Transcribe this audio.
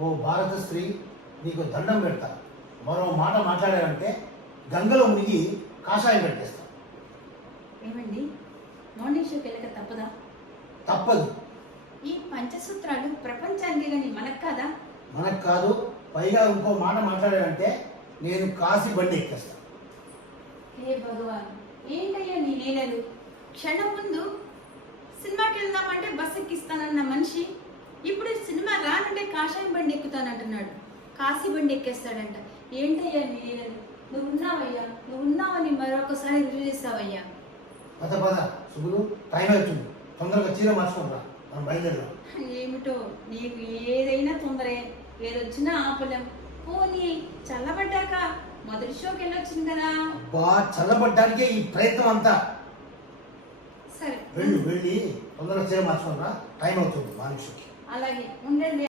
ఓ భారత స్త్రీ, నీకు దండం పెడతా. మరో మాట మాట్లాడారంటే గంగలో మునిగి కాషాయం పెట్టేస్తా. ఏమండి, మార్నింగ్ షోకి వెళ్ళక తప్పదా? తప్పదు. ఈ పంచసూత్రాలు ప్రపంచానికి కానీ మనకు కాదా? మనకు కాదు. పైగా ఇంకో మాట మాట్లాడారంటే నేను కాశీ బండి ఎక్కేస్తా. హే భగవాన్, ఏంటయ్యా నీ లీలలు? క్షణం ముందు సినిమాకి వెళ్దామంటే బస్ ఎక్కిస్తానన్న మనిషి ఇప్పుడు సినిమా రానంటే కాషాయం బండి ఎక్కుతానంటున్నాడు, కాశీ బండి ఎక్కేస్తాడంట. ఏంటయ్యా నీ లీలలు? నువ్వు ఉన్నావయ్యా, నువ్వు ఉన్నావని మరొకసారి రుజువు చేస్తావయ్యా. పద పద సుగులు, టైం అవుతుంది. తొందరగా చీర మార్చుకుంటా, మనం బయలుదేరదాం. ఏమిటో నీకు ఏదైనా తొందరే, ఏదొచ్చినా ఆపలేం. పోనీ చల్లబడ్డాక మొదటి షోకి వెళ్ళొచ్చింది కదా. బా చల్లబడ్డానికే ఈ ప్రయత్నం అంతా. సరే వెళ్ళి తొందరగా చీర మార్చుకుంటా, టైం అవుతుంది మనిషికి. అలాగే ఉండండి.